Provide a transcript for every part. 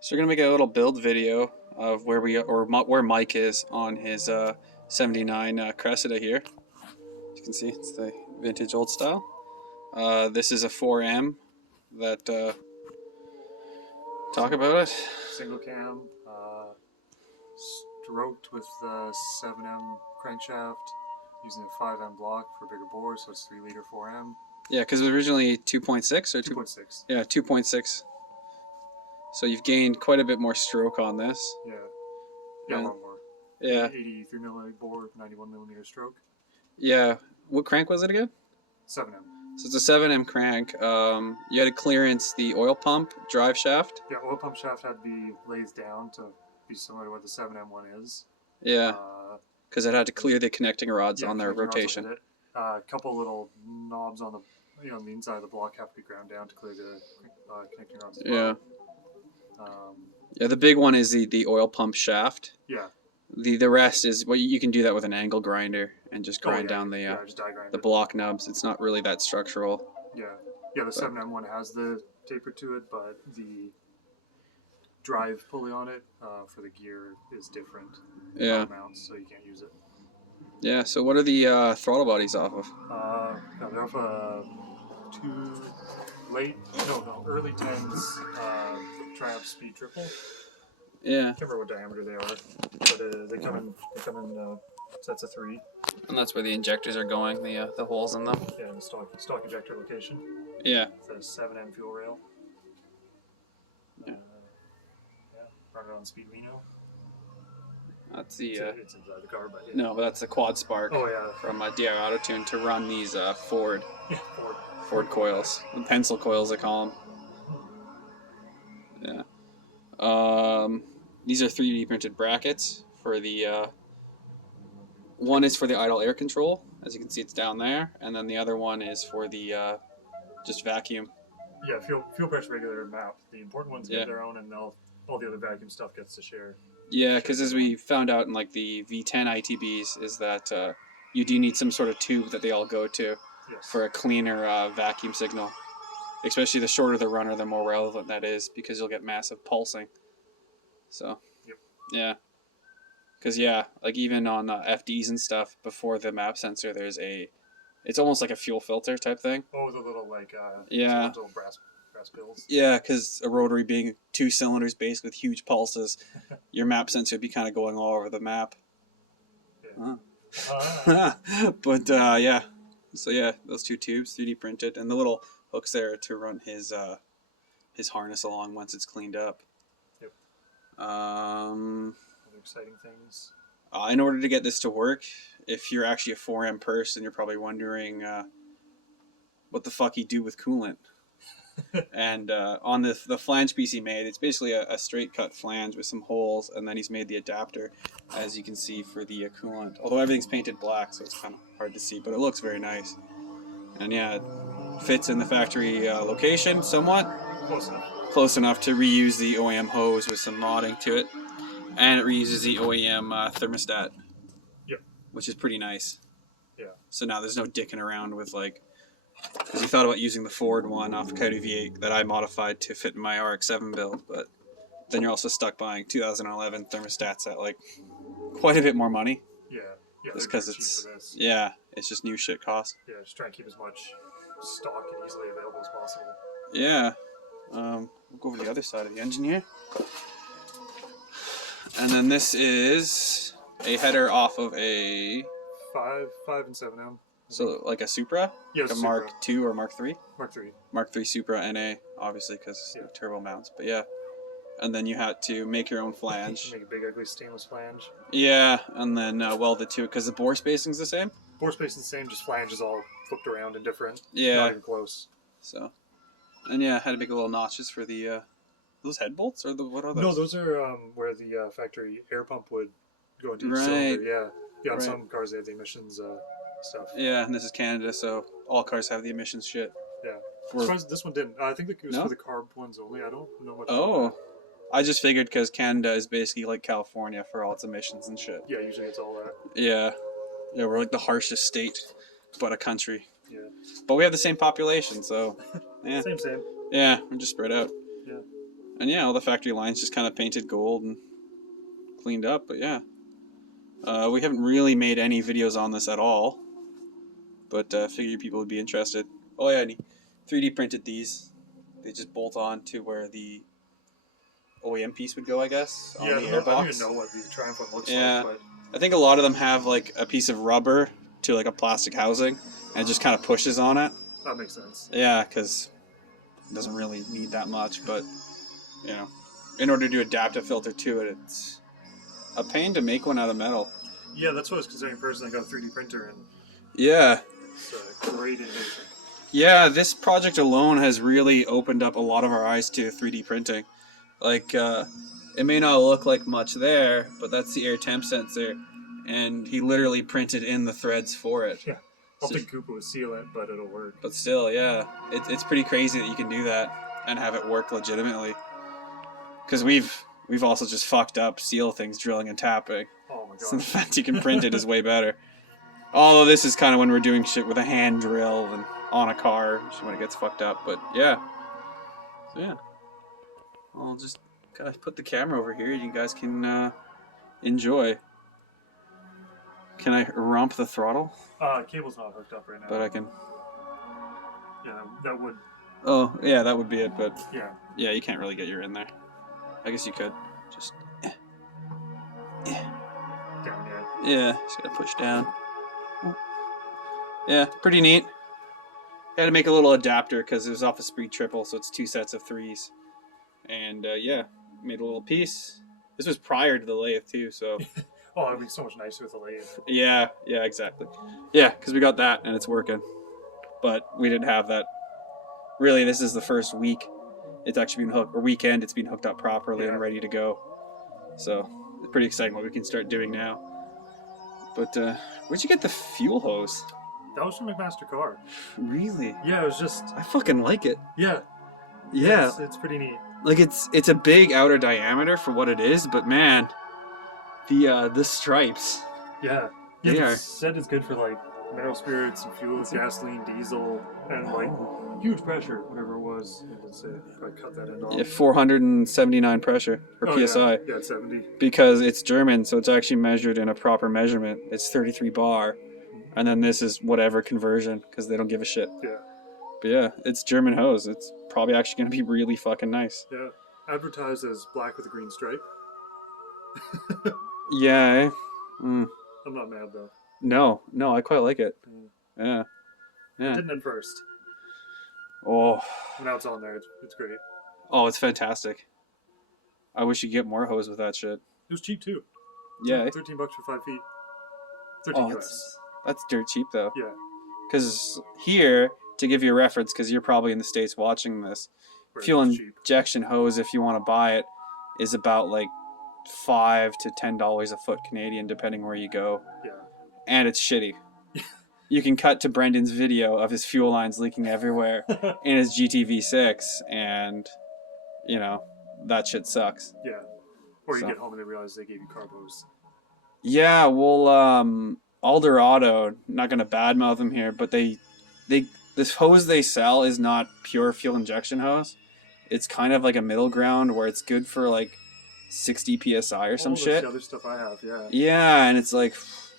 So we're gonna make a little build video of where Mike is on his 79 Cressida here. As you can see, it's the vintage old style. This is a 4M that talk about it. Single cam, stroked with the 7M crankshaft, using a 5M block for a bigger bore, so it's 3-liter 4M. Yeah, because it was originally 2.6 or 2.6. Yeah, 2.6. So you've gained quite a bit more stroke on this. Yeah, a lot more. Yeah. 83 millimeter bore, 91 millimeter stroke. Yeah. What crank was it again? 7M. So it's a 7M crank. You had to clearance the oil pump drive shaft. Yeah, oil pump shaft had to be laid down to be similar to what the 7M one is. Yeah. Because it had to clear the connecting rods on their connecting rods rotation. A couple little knobs on the on the inside of the block have to be ground down to clear the connecting rods as well. Yeah, the big one is the oil pump shaft. Yeah. The rest is you can do that with an angle grinder and just grind down the block nubs. It's not really that structural. Yeah, the 7M one has the taper to it, but the drive pulley on it for the gear is different. Yeah. Mounts, so you can't use it. Yeah. So what are the throttle bodies off of? They're off early 10s Triumph Speed Triple. Yeah. I can't remember what diameter they are, but they come in sets of 3. And that's where the injectors are going, the holes in them. Yeah, in the stock ejector location. Yeah. It's a 7M fuel rail. Yeah. Run it on Speed Reno. That's the it's inside the car, but yeah. No, but that's the quad spark. Oh yeah. From DI Auto Tune to run these Ford coils, the pencil coils they call them. Yeah. These are 3D printed brackets for the. One is for the idle air control, as you can see, it's down there, and then the other one is for the just vacuum. Yeah, fuel pressure regulator map. The important ones get their own, and all the other vacuum stuff gets to share. Yeah, because as we found out in like the V10 ITBs, is that you do need some sort of tube that they all go to for a cleaner vacuum signal. Especially the shorter the runner, the more relevant that is, because you'll get massive pulsing. So, yeah. Because, like even on FDs and stuff, before the map sensor, there's it's almost like a fuel filter type thing. Oh, with a little, little brass bills. Yeah, because a rotary being 2 cylinders based with huge pulses, your map sensor would be kind of going all over the map. Yeah. But, yeah. So, yeah, those 2 tubes, 3D printed, and the little hooks there to run his harness along once it's cleaned up. Yep. Other exciting things. In order to get this to work, if you're actually a 4M person, you're probably wondering what the fuck you do with coolant. And on the flange piece he made, it's basically a straight cut flange with some holes, and then he's made the adapter, as you can see, for the coolant. Although everything's painted black, so it's kind of hard to see, but it looks very nice. And yeah, it fits in the factory location somewhat. Close enough to reuse the OEM hose with some modding to it. And it reuses the OEM thermostat. Yep. Which is pretty nice. Yeah. So now there's no dicking around with because we thought about using the Ford one off Coyote V8 that I modified to fit in my RX-7 build, but then you're also stuck buying 2011 thermostats at quite a bit more money. Yeah. Just because it's just new shit cost. Yeah, just try and keep as much stock and easily available as possible. Yeah. We'll go over the other side of the engine here. And then this is a header off of a 5 and 7M. So like a Supra? Yeah, like a Mark II or Mark III? Mark III. Mark III Supra NA, obviously, because turbo mounts. But yeah. And then you had to make your own flange. Make a big ugly stainless flange. Yeah, and then weld it to it, because the bore spacing's the same? Bore spacing's the same, just flange is all flipped around and different. Yeah. Not even close. So. And yeah, had to make little notches for the... those head bolts, or what are those? No, those are where the factory air pump would go into the cylinder. Yeah, on some cars they have the emissions stuff. Yeah, and this is Canada, so all cars have the emissions shit. Yeah. As far as this one didn't. I think it was for the carb ones only. I don't know much about that. I just figured because Canada is basically like California for all its emissions and shit. Yeah, usually it's all that. Yeah. Yeah, we're like the harshest state, but a country. Yeah. But we have the same population, so... Yeah. Same. Yeah, we're just spread out. Yeah. And yeah, all the factory lines just kind of painted gold and cleaned up. But yeah, we haven't really made any videos on this at all. But figured people would be interested. Oh yeah, and he 3D printed these. They just bolt on to where the OEM piece would go, I guess, on Yeah, the I airbox. don't even know what the Triumph one looks Yeah. like, but I think a lot of them have like a piece of rubber to like a plastic housing, and it just kind of pushes on it. that makes sense. Yeah, because it doesn't really need that much, but you know, in order to do adaptive filter to it, it's a pain to make one out of metal. Yeah, that's what I was considering personally. I got a 3D printer, and Yeah. it's a great innovation. Yeah, this project alone has really opened up a lot of our eyes to 3D printing. Like, it may not look like much there, but that's the air temp sensor, and he literally printed in the threads for it. Yeah, I'll So- think Koopa would seal it, but it'll work. But still, yeah, it's pretty crazy that you can do that and have it work legitimately. Because we've also just fucked up seal things drilling and tapping. Oh my So the gosh. fact you can print it is way better. Although this is kind of when we're doing shit with a hand drill and on a car when it gets fucked up. But yeah. So yeah. I'll just kind of put the camera over here. You guys can enjoy. Can I romp the throttle? Cable's not hooked up right now. But I can. Yeah, that would. Oh, yeah, that would be it. But Yeah. yeah, you can't really get your in there. I guess you could. Just. Down yet. Yeah, just gotta push down. Yeah, pretty neat. Had to make a little adapter because it was off a Spree triple, so it's 2 sets of 3s. And yeah, made a little piece. This was prior to the lathe too, so Oh, it'd be so much nicer with a lathe. yeah, exactly. Yeah, because we got that and it's working, but we didn't have that. Really, this is the first week it's actually been hooked, or weekend it's been hooked up properly and ready to go. So it's pretty exciting what we can start doing now. But where'd you get the fuel hose? That was from McMaster car. Really? Yeah, it was just. I fucking like it. Yeah. Yeah, It's pretty neat. like it's a big outer diameter for what it is, but man, the stripes. Yeah. They Yeah, are. it said it's good for like mineral spirits and fuels, gasoline, diesel, and like huge pressure, whatever it was. Let's say I cut that end off. Yeah, 479 pressure or Oh, psi. Yeah, it's 70. Because it's German, so it's actually measured in a proper measurement. It's 33 bar, and then this is whatever conversion because they don't give a shit. Yeah. But yeah, it's German hose. It's probably actually gonna be really fucking nice. Yeah. Advertised as black with a green stripe. Yeah. Eh? Mm. I'm not mad though. No, I quite like it. Yeah. I Yeah. didn't at first. Oh. Now it's on there. It's great. It Oh, it's fantastic. I wish you could get more hose with that shit. was cheap too. Yeah. Eh? $13 for 5 feet. 13 Oh, US. that's dirt cheap though. Yeah. Because here, to give you a reference, because you're probably in the States watching this, Right, fuel it's cheap. injection hose, if you want to buy it, is about like $5 to $10 a foot Canadian, depending where you go. Yeah. And it's shitty. You can cut to Brendan's video of his fuel lines leaking everywhere in his GTV6, and, you know, that shit sucks. Yeah. Or you So. get home and they realize they gave you carb hose. Yeah, well, Eldorado, not going to badmouth them here, but this hose they sell is not pure fuel injection hose. It's kind of like a middle ground where it's good for like 60 psi or some That's shit. the other stuff I have, yeah. Yeah, and it's like,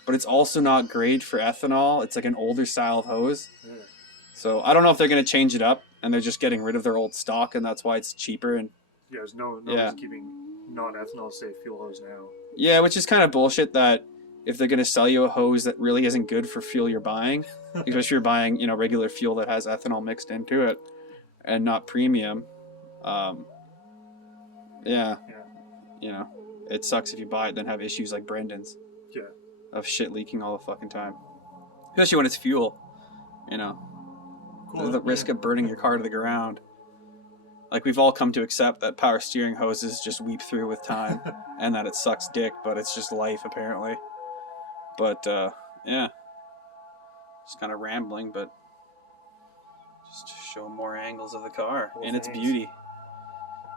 but it's also not great for ethanol. It's like an older style of hose. Yeah. So I don't know if they're going to change it up and they're just getting rid of their old stock and that's why it's cheaper. And Yeah, there's no Yeah. one's keeping non-ethanol safe fuel hose now. yeah, which is kind of bullshit that if they're going to sell you a hose that really isn't good for fuel you're buying, especially if you're buying, you know, regular fuel that has ethanol mixed into it and not premium. Yeah, Yeah. you know, it sucks if you buy it then have issues like Brendan's Yeah. of shit leaking all the fucking time. Especially when it's fuel, you know, Cool. the risk of burning your car to the ground. Like we've all come to accept that power steering hoses just weep through with time and that it sucks dick, but it's just life apparently. But yeah, just kind of rambling, but just to show more angles of the car Cool and its things. beauty.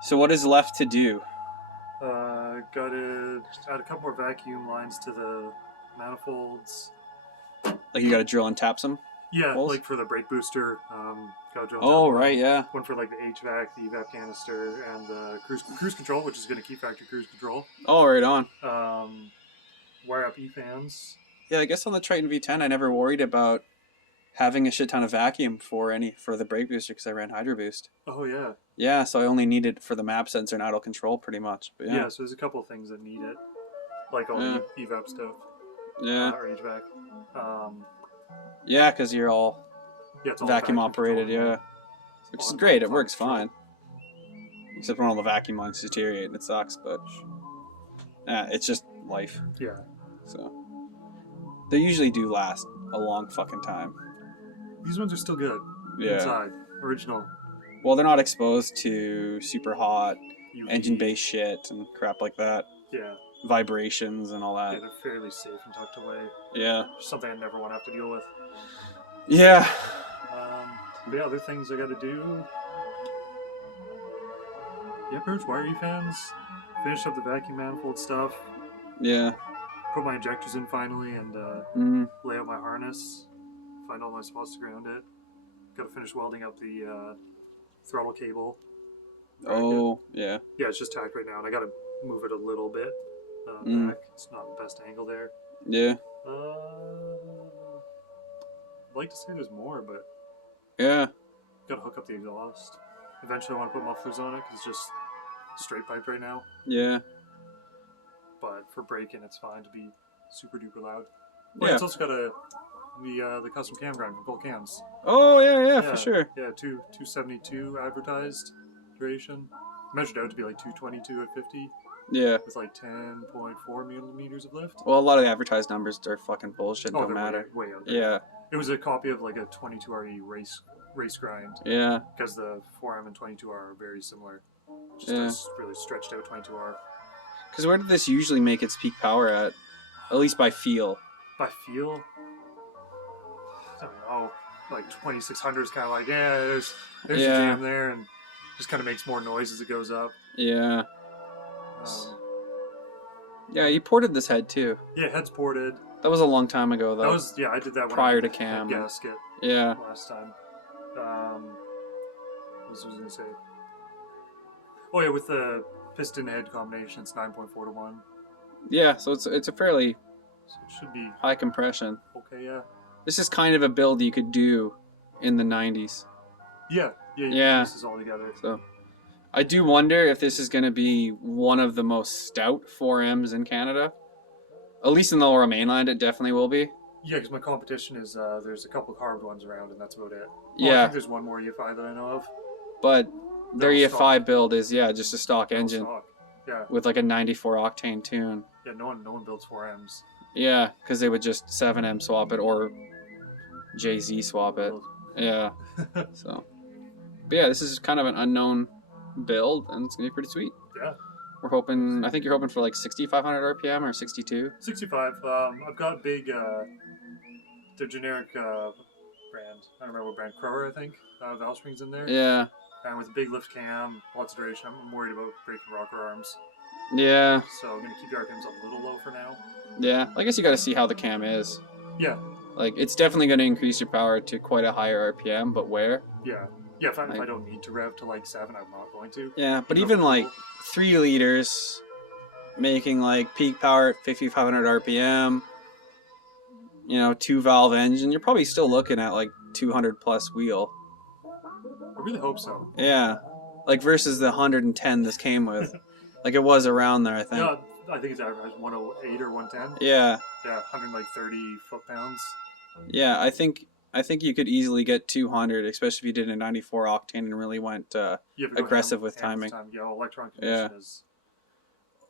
So what is left to do? Got to add a couple more vacuum lines to the manifolds. Like you got to drill and tap some? Yeah, holes? like for the brake booster. Got drilled Oh, down right, yeah. one for like the HVAC, the evap canister, and the cruise control, which is going to keep factory cruise control. Oh, right on. Wire up E-fans. Yeah, I guess on the Triton V10, I never worried about having a shit ton of vacuum for the brake booster because I ran Hydro Boost. Oh yeah. Yeah, so I only need it for the map sensor and idle control pretty much. But Yeah, so there's a couple of things that need it, like all the evap stuff. Yeah. Or HVAC. Yeah, because you're all Yeah, it's all vacuum operated, controlled, yeah. Which is all great, it climate works control. fine. Except when all the vacuum lines deteriorate and it sucks, but yeah, it's just life. Yeah. So they usually do last a long fucking time. These ones are still good. Yeah. Inside. Original. Well, they're not exposed to super hot UV. engine-based shit and crap like that. Yeah. Vibrations and all Yeah, that. they're fairly safe and tucked away. Yeah. Just something I never want to have to deal with. Yeah. But yeah, other things I got to do. Yeah, pretty much wire E-fans. Finish up the vacuum manifold stuff. Yeah. Put my injectors in finally and Mm-hmm. lay out my harness. Find all my spots to ground it. Got to finish welding up the throttle cable. Oh, yeah. Yeah, it's just tacked right now, and I got to move it a little bit back. It's not the best angle there. Yeah. I'd like to say there's more, but Yeah. got to hook up the exhaust. Eventually, I want to put mufflers on it because it's just straight pipe right now. Yeah. But for braking, it's fine to be super duper loud. But Yeah. it's also got the custom cam grind from Colt Cams. Oh, yeah, for sure. Yeah, 272 advertised duration. Measured out to be like 222 at 50 Yeah. with like 10.4 millimeters of lift. Well, a lot of the advertised numbers are fucking bullshit. Don't they're matter. way out there. Yeah. It was a copy of like a 22RE race grind Yeah. because the 4M and 22R are very similar. Just Yeah. a really stretched out 22R. Because where did this usually make its peak power at? At least by feel. By feel, I don't know. Like 2600 is kind of like, yeah, there's the Yeah. jam there, and just kind of makes more noise as it goes up. Yeah. Um, Yeah, you ported this head too. yeah, head's ported. That was a long time ago, though. That was I did that when prior I to did cam. that gasket Yeah. last time. What was I gonna say? Oh yeah, with the piston head combination, it's 9.4 to 1, Yeah, so it's a fairly so it should be high compression. okay. Yeah. This is kind of a build you could do in the 90s. Yeah. Yeah. This is all together. So I do wonder if this is going to be one of the most stout 4Ms in Canada. At least in the Lower Mainland, it definitely will be. Yeah, because my competition is there's a couple carved ones around, and that's about it. I Yeah, think there's one more EFI that I know of. but their No, EFI stock. build is, just a stock No engine stock. Yeah. with like a 94 octane tune. Yeah, no one builds 4Ms. Yeah, because they would just 7M swap it or JZ swap it. Yeah, so. But yeah, this is kind of an unknown build, and it's going to be pretty sweet. Yeah. We're hoping, I think you're hoping for like 6,500 RPM or 62. 65. I've got a big, the generic brand. I don't remember what brand. Crower, I think. Valve springs in there. Yeah, And with a big lift cam, lots of duration. I'm worried about breaking rocker arms. yeah, So I'm going to keep the RPMs a little low for now. yeah. I guess you got to see how the cam is. Yeah. Like, it's definitely going to increase your power to quite a higher RPM, but where? Yeah. Yeah, if I don't need to rev to like 7, I'm not going to. Yeah, but Go even for like full. 3 liters making like peak power at 5,500 RPM, 2-valve engine, you're probably still looking at like 200 plus wheel. I really hope so. Yeah, like versus the 110 this came with. Like it was around there, I think. Yeah, I think it's average 108 or 110. Yeah, Yeah, 130 foot-pounds. yeah. I think you could easily get 200, especially if you did a 94 octane and really went You have to go aggressive ham with timing. time. Yeah, well, electron condition Yeah. is...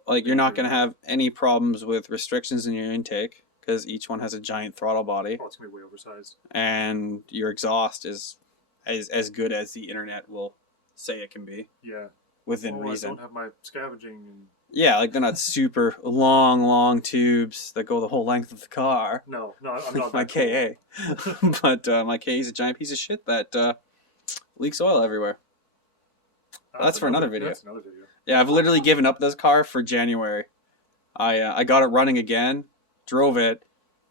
Like you're not going to have any problems with restrictions in your intake because each one has a giant throttle body, Oh, it's going to be way oversized. and your exhaust is as good as the internet will say it can be Yeah. within Well, I reason. don't have my scavenging and... Yeah, like they're not super long tubes that go the whole length of the car. No, I'm not My that KA. But my KA is a giant piece of shit that leaks oil everywhere. cool. That's for another video. That's another video. Yeah, I've literally given up this car for January. I got it running again, drove it,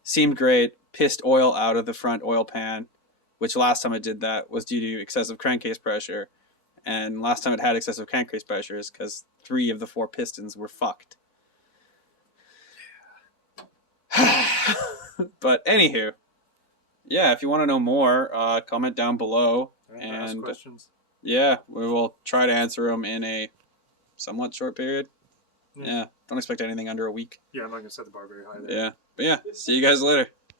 seemed great, pissed oil out of the front oil pan, which last time it did that was due to excessive crankcase pressure. And last time it had excessive crankcase pressure is because 3 of the 4 pistons were fucked. But anywho, yeah, if you want to know more, comment down below. Ask And questions. yeah, we will try to answer them in a somewhat short period. Yeah, don't expect anything under a week. Yeah, I'm not going to set the bar very high there. Yeah, but yeah, see you guys later.